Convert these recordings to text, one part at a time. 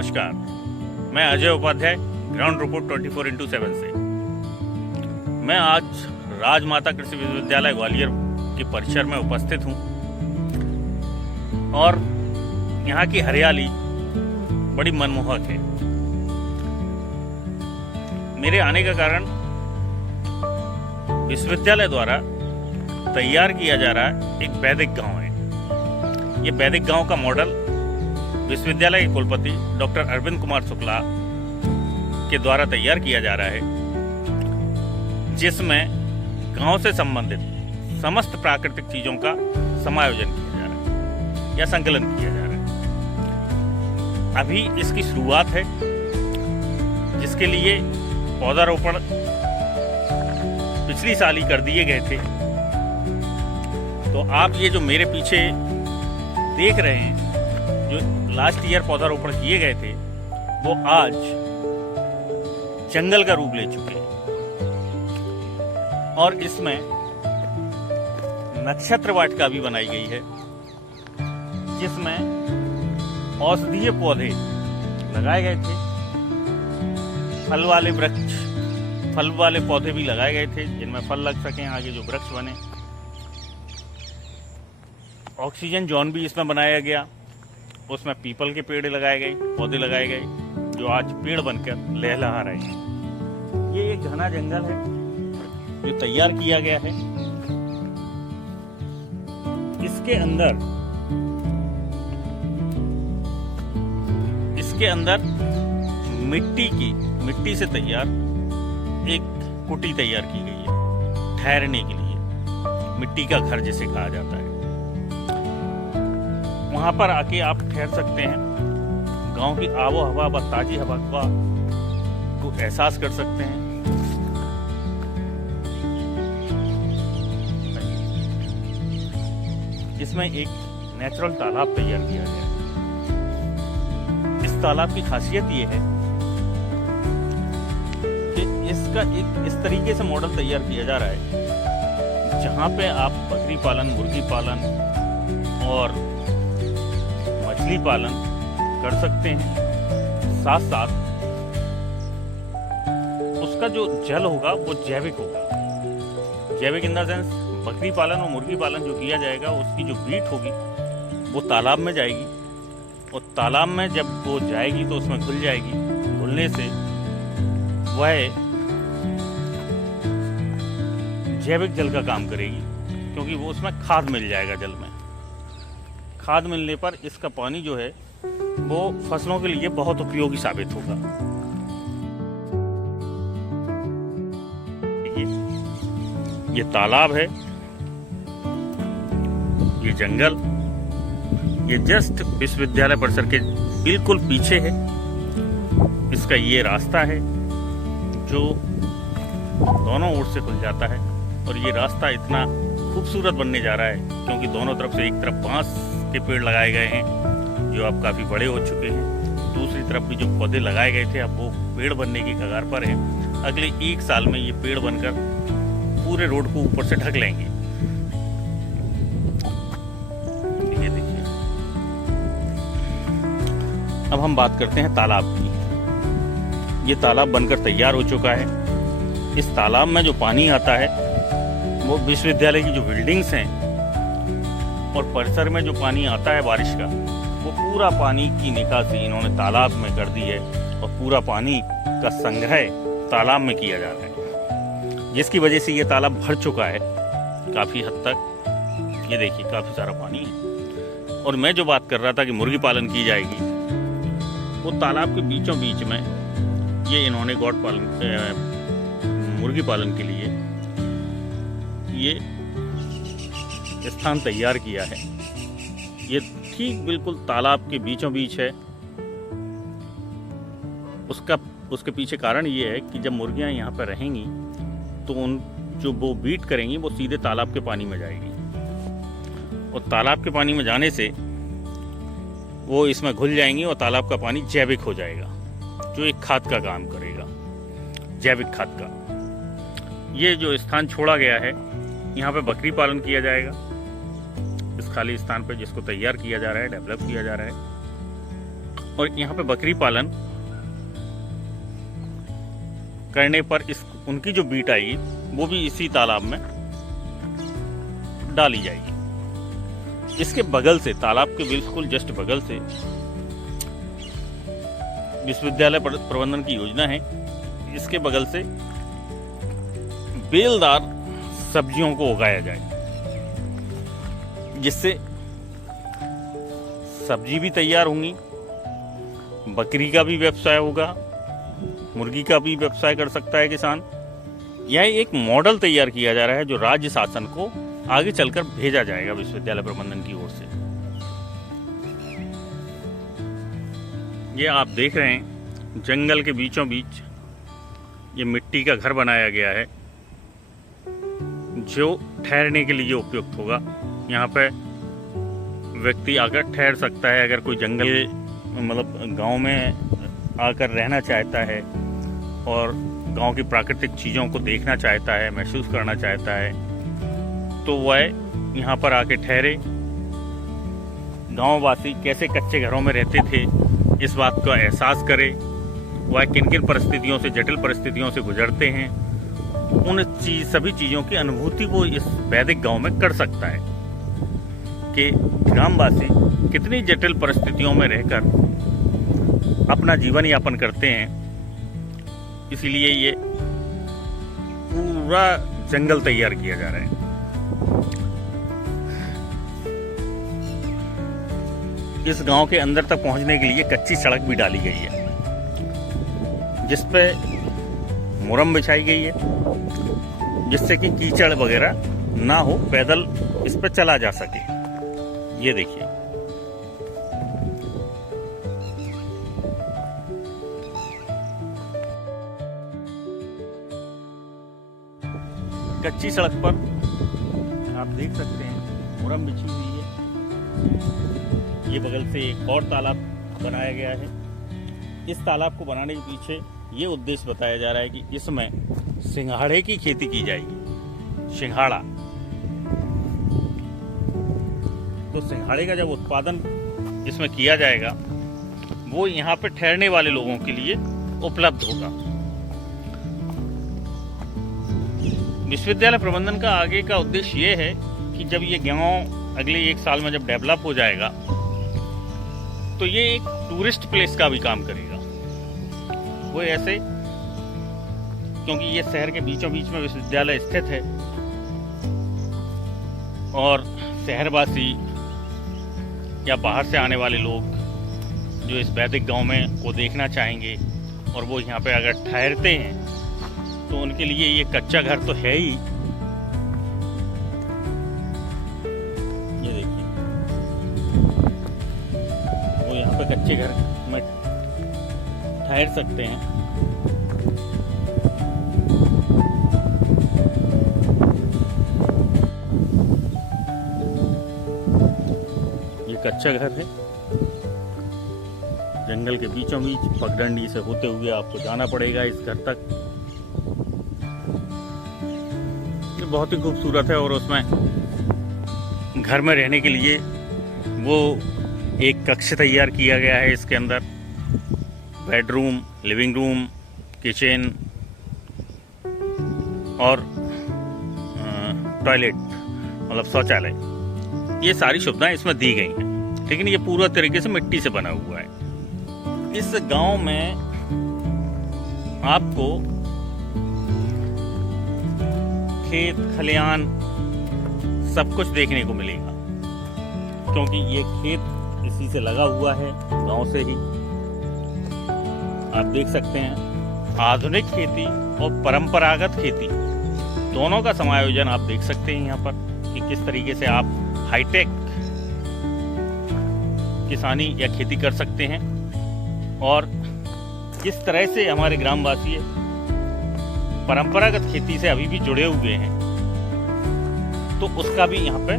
नमस्कार, मैं Ajay Upadhyay ground report 24x7 से। मैं आज राजमाता कृषि विश्वविद्यालय ग्वालियर के परिसर में उपस्थित हूँ और यहाँ की हरियाली बड़ी मनमोहक है। मेरे आने का कारण विश्वविद्यालय द्वारा तैयार किया जा रहा है एक वैदिक गांव है। ये वैदिक गांव का मॉडल विश्वविद्यालय के कुलपति डॉक्टर अरविंद कुमार शुक्ला के द्वारा तैयार किया जा रहा है, जिसमें गांव से संबंधित समस्त प्राकृतिक चीजों का समायोजन किया जा रहा है या संकलन किया जा रहा है। अभी इसकी शुरुआत है, जिसके लिए पौधारोपण पिछली साल ही कर दिए गए थे। तो आप ये जो मेरे पीछे देख रहे हैं, जो लास्ट ईयर पौधारोपण किए गए थे, वो आज जंगल का रूप ले चुके हैं। और इसमें नक्षत्र वाटिका भी बनाई गई है, जिसमें औषधीय पौधे लगाए गए थे। फल वाले वृक्ष, फल वाले पौधे भी लगाए गए थे, जिनमें फल लग सकें, आगे जो वृक्ष बने। ऑक्सीजन जोन भी इसमें बनाया गया। उसमें पीपल के पेड़ लगाए गए, पौधे लगाए गए, जो आज पेड़ बनकर लहलहा रहे हैं। ये एक घना जंगल है जो तैयार किया गया है। इसके अंदर मिट्टी से तैयार एक कुटी तैयार की गई है, ठहरने के लिए। मिट्टी का घर जिसे कहा जाता है। वहां पर आके आप ठहर सकते हैं, गांव की आबो हवा व ताजी हवा को एहसास कर सकते हैं। इसमें एक नेचुरल तालाब तैयार किया गया है। इस तालाब की खासियत ये है कि इसका एक इस तरीके से मॉडल तैयार किया जा रहा है, जहां पे आप बकरी पालन, मुर्गी पालन और मछली पालन कर सकते हैं। साथ साथ उसका जो जल होगा वो जैविक होगा। जैविक इन द सेंस बकरी पालन और मुर्गी पालन जो किया जाएगा, उसकी जो बीट होगी वो तालाब में जाएगी, और तालाब में जब वो जाएगी तो उसमें घुल जाएगी। घुलने से वह जैविक जल का काम करेगी, क्योंकि वो उसमें खाद मिल जाएगा। जल में खाद मिलने पर इसका पानी जो है वो फसलों के लिए बहुत उपयोगी साबित होगा। ये तालाब है, ये जंगल, ये जस्ट विश्वविद्यालय परिसर के बिल्कुल पीछे है। इसका ये रास्ता है जो दोनों ओर से खुल जाता है, और ये रास्ता इतना खूबसूरत बनने जा रहा है, क्योंकि दोनों तरफ से, एक तरफ बांस के पेड़ लगाए गए हैं जो अब काफ़ी बड़े हो चुके हैं, दूसरी तरफ भी जो पौधे लगाए गए थे अब वो पेड़ बनने की कगार पर हैं। अगले 1 साल में ये पेड़ बनकर पूरे रोड को ऊपर से ढक लेंगे। ये देखिए। अब हम बात करते हैं तालाब की। ये तालाब बनकर तैयार हो चुका है। इस तालाब में जो पानी आता है वो विश्वविद्यालय की जो बिल्डिंग्स हैं और परिसर में जो पानी आता है बारिश का, वो पूरा पानी की निकासी इन्होंने तालाब में कर दी है, और पूरा पानी का संग्रह तालाब में किया जा रहा है, जिसकी वजह से ये तालाब भर चुका है काफ़ी हद तक। ये देखिए, काफ़ी सारा पानी है। और मैं जो बात कर रहा था कि मुर्गी पालन की जाएगी, वो तालाब के बीचों बीच में ये इन्होंने गौट पालन, मुर्गी पालन के लिए ये स्थान तैयार किया है। ये ठीक बिल्कुल तालाब के बीचों बीच है। उसके पीछे कारण ये है कि जब मुर्गियां यहाँ पर रहेंगी तो जो वो बीट करेंगी वो सीधे तालाब के पानी में जाएगी, और तालाब के पानी में जाने से वो इसमें घुल जाएंगी, और तालाब का पानी जैविक हो जाएगा, जो एक खाद का काम करेगा, जैविक खाद का। ये जो स्थान छोड़ा गया है, यहाँ पे बकरी पालन किया जाएगा। इस खाली स्थान पर जिसको तैयार किया जा रहा है, डेवलप किया जा रहा है। और यहाँ पे बकरी पालन करने पर उनकी जो बीट आएगी वो भी इसी तालाब में डाली जाएगी। इसके बगल से, तालाब के बिल्कुल जस्ट बगल से विश्वविद्यालय प्रबंधन की योजना है। इसके बगल से बेलदार सब्जियों को उगाया जाए, जिससे सब्जी भी तैयार होंगी, बकरी का भी व्यवसाय होगा, मुर्गी का भी व्यवसाय कर सकता है किसान। यह एक मॉडल तैयार किया जा रहा है जो राज्य शासन को आगे चलकर भेजा जाएगा विश्वविद्यालय प्रबंधन की ओर से। ये आप देख रहे हैं जंगल के बीचों बीच ये मिट्टी का घर बनाया गया है जो ठहरने के लिए उपयुक्त होगा। यहाँ पे व्यक्ति आकर ठहर सकता है अगर कोई जंगल मतलब गांव में आकर रहना चाहता है और गांव की प्राकृतिक चीज़ों को देखना चाहता है, महसूस करना चाहता है, तो वह यहाँ पर आके ठहरे। गांववासी कैसे कच्चे घरों में रहते थे इस बात का एहसास करे, वह किन किन परिस्थितियों से, जटिल परिस्थितियों से गुजरते हैं, उन सभी चीज़ों की अनुभूति वो इस वैदिक गांव में कर सकता है कि ग्रामवासी कितनी जटिल परिस्थितियों में रहकर अपना जीवन यापन करते हैं। इसीलिए ये पूरा जंगल तैयार किया जा रहा है। इस गांव के अंदर तक पहुंचने के लिए कच्ची सड़क भी डाली गई है, जिस पे मुरम बिछाई गई है, जिससे कि कीचड़ वगैरह ना हो, पैदल इस पे चला जा सके। ये देखिए, कच्ची सड़क पर आप देख सकते हैं मुरम बिछी हुई है। ये बगल से एक और तालाब बनाया गया है। इस तालाब को बनाने के पीछे ये उद्देश्य बताया जा रहा है कि इसमें सिंघाड़े की खेती की जाएगी। सिंघाड़ा, तो सिंघाड़े का जब उत्पादन इसमें किया जाएगा वो यहाँ पे ठहरने वाले लोगों के लिए उपलब्ध होगा। विश्वविद्यालय प्रबंधन का आगे का उद्देश्य ये है कि जब ये गांव अगले 1 साल में जब डेवलप हो जाएगा तो ये एक टूरिस्ट प्लेस का भी काम करेगा। वो ऐसे, क्योंकि ये शहर के बीचों बीच में विश्वविद्यालय स्थित है और शहरवासी या बाहर से आने वाले लोग जो इस वैदिक गांव में को देखना चाहेंगे और वो यहाँ पे अगर ठहरते हैं तो उनके लिए ये कच्चा घर तो है ही। ये देखिए, वो यहाँ पे कच्चे घर में ठहर सकते हैं। ये कच्चा घर है, जंगल के बीचों बीच पगडंडी से होते हुए आपको जाना पड़ेगा इस घर तक। ये बहुत ही खूबसूरत है और उसमें घर में रहने के लिए वो एक कक्ष तैयार किया गया है। इसके अंदर बेडरूम, लिविंग रूम, किचन और टॉयलेट मतलब शौचालय, ये सारी सुविधाएं इसमें दी गई हैं। लेकिन ये पूरा तरीके से मिट्टी से बना हुआ है। इस गांव में आपको खेत खलियान सब कुछ देखने को मिलेगा, क्योंकि ये खेत इसी से लगा हुआ है, गांव से ही। आप देख सकते हैं आधुनिक खेती और परंपरागत खेती दोनों का समायोजन आप देख सकते हैं यहाँ पर कि किस तरीके से आप हाईटेक किसानी या खेती कर सकते हैं और किस तरह से हमारे ग्रामवासी परंपरागत खेती से अभी भी जुड़े हुए हैं। तो उसका भी यहाँ पे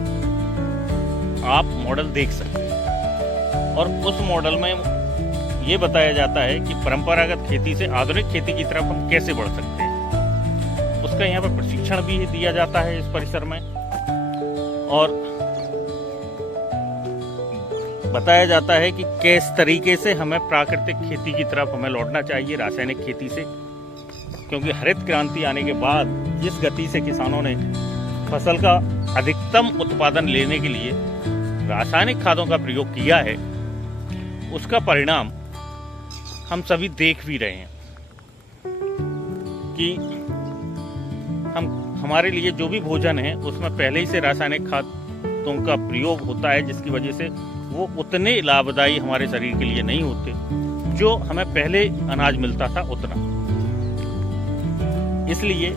आप मॉडल देख सकते हैं और उस मॉडल में ये बताया जाता है कि परंपरागत खेती से आधुनिक खेती की तरफ हम कैसे बढ़ सकते हैं। उसका यहाँ पर प्रशिक्षण भी दिया जाता है इस परिसर में। और बताया जाता है कि किस तरीके से हमें प्राकृतिक खेती की तरफ हमें लौटना चाहिए रासायनिक खेती से, क्योंकि हरित क्रांति आने के बाद जिस गति से किसानों ने फसल का अधिकतम उत्पादन लेने के लिए रासायनिक खादों का प्रयोग किया है, उसका परिणाम हम सभी देख भी रहे हैं कि हमारे लिए जो भी भोजन है उसमें पहले ही से रासायनिक खादों का प्रयोग होता है, जिसकी वजह से वो उतने लाभदायी हमारे शरीर के लिए नहीं होते जो हमें पहले अनाज मिलता था उतना। इसलिए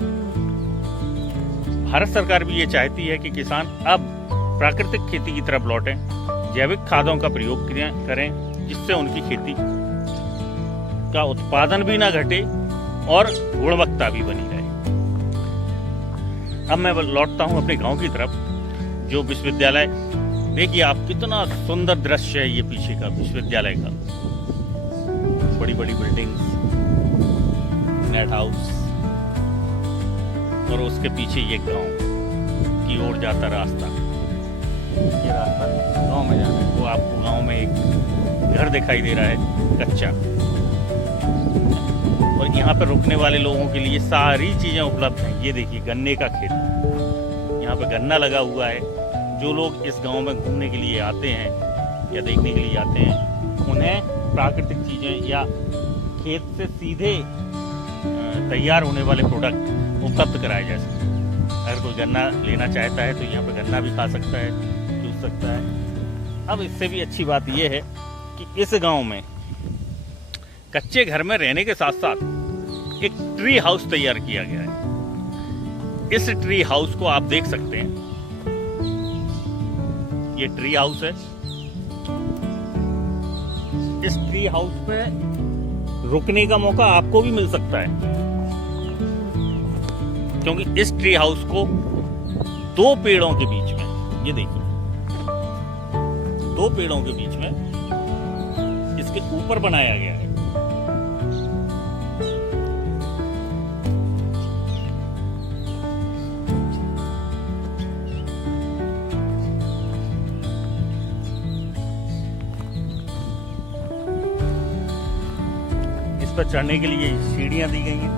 भारत सरकार भी ये चाहती है कि किसान अब प्राकृतिक खेती की तरफ लौटें, जैविक खादों का प्रयोग करें, जिससे उनकी खेती का उत्पादन भी ना घटे और गुणवत्ता भी बनी रहे। अब मैं लौटता हूं अपने गांव की तरफ, जो विश्वविद्यालय, देखिए आप कितना सुंदर दृश्य है ये पीछे का विश्वविद्यालय का, बड़ी बड़ी बिल्डिंग्स, नेट हाउस, और उसके पीछे ये गांव की ओर जाता रास्ता। ये रास्ता गांव में जाने को आपको गांव में एक घर दिखाई दे रहा है कच्चा, और यहाँ पर रुकने वाले लोगों के लिए सारी चीज़ें उपलब्ध हैं। ये देखिए गन्ने का खेत, यहाँ पे गन्ना लगा हुआ है। जो लोग इस गांव में घूमने के लिए आते हैं या देखने के लिए आते हैं, उन्हें प्राकृतिक चीज़ें या खेत से सीधे तैयार होने वाले प्रोडक्ट उपलब्ध कराए जा सकते हैं। अगर कोई गन्ना लेना चाहता है तो यहाँ पे गन्ना भी खा सकता है, चूस सकता है। अब इससे भी अच्छी बात यह है कि इस गांव में कच्चे घर में रहने के साथ साथ एक ट्री हाउस तैयार किया गया है। इस ट्री हाउस को आप देख सकते हैं, ये ट्री हाउस है। इस ट्री हाउस पे रुकने का मौका आपको भी मिल सकता है, क्योंकि इस ट्री हाउस को दो पेड़ों के बीच में, ये देखिए दो पेड़ों के बीच में इसके ऊपर बनाया गया है। इस पर चढ़ने के लिए सीढ़ियां दी गई हैं,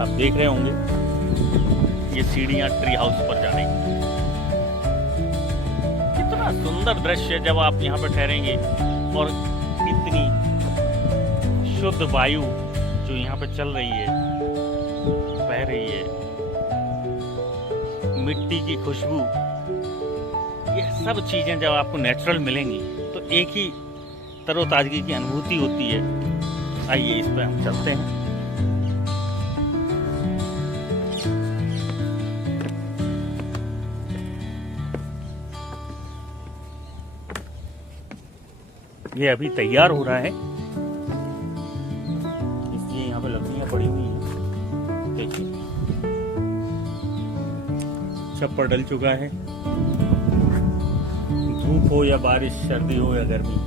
आप देख रहे होंगे ये सीढ़ियां ट्री हाउस पर जाने की। कितना सुंदर दृश्य जब आप यहाँ पर ठहरेंगे और इतनी शुद्ध वायु जो यहाँ पे चल रही है, बह रही है, मिट्टी की खुशबू, ये सब चीजें जब आपको नेचुरल मिलेंगी तो एक ही तरोताजगी की अनुभूति होती है। आइए इस पर हम चलते हैं। ये अभी तैयार हो रहा है, इसलिए यहाँ पे लकड़ियाँ पड़ी हुई हैं। देखिए छप्पर डल चुका है, धूप हो या बारिश, सर्दी हो या गर्मी,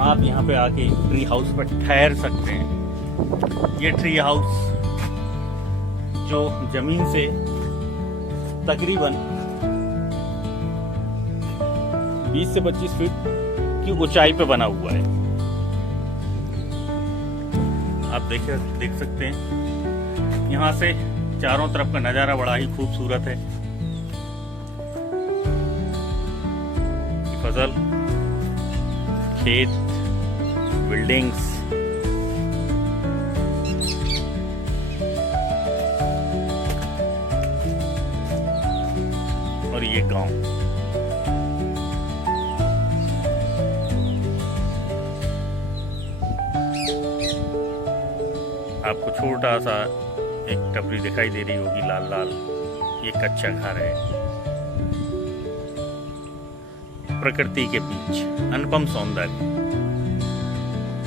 आप यहाँ पे आके ट्री हाउस पर ठहर सकते हैं। ये ट्री हाउस जो जमीन से तकरीबन 20 से 25 फीट की ऊंचाई पे बना हुआ है। आप देख सकते हैं यहाँ से चारों तरफ का नज़ारा बड़ा ही खूबसूरत है। फसल, खेत, बिल्डिंग्स, और ये गांव। आपको छोटा सा एक टपरी दिखाई दे रही होगी लाल लाल, ये कच्चा घर है। प्रकृति के बीच अनुपम सौंदर्य,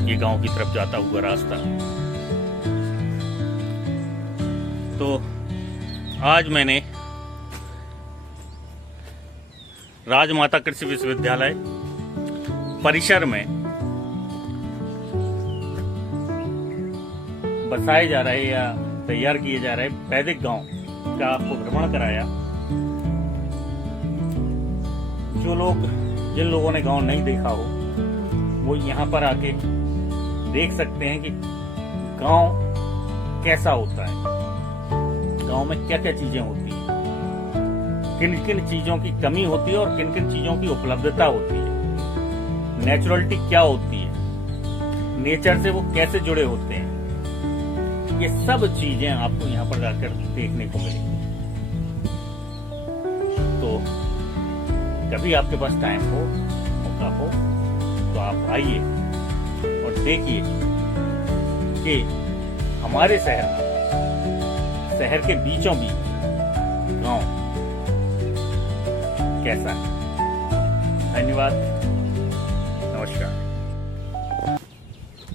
ये गांव की तरफ जाता हुआ रास्ता। तो आज मैंने राजमाता कृषि विश्वविद्यालय परिसर में बसाए जा रहे या तैयार किए जा रहे वैदिक गांव का आपको भ्रमण कराया। जिन लोगों ने गांव नहीं देखा हो वो यहाँ पर आके देख सकते हैं कि गांव कैसा होता है, गांव में क्या क्या चीजें होती हैं, किन किन चीजों की कमी होती है और किन किन चीजों की उपलब्धता होती है, नेचुरलिटी क्या होती है, नेचर से वो कैसे जुड़े होते हैं। ये सब चीजें आपको यहाँ पर जाकर देखने को मिलेंगी। तो कभी आपके पास टाइम हो, मौका हो, तो आप आइए और देखिए कि हमारे शहर के बीचों बीच गांव कैसा है। धन्यवाद, नमस्कार।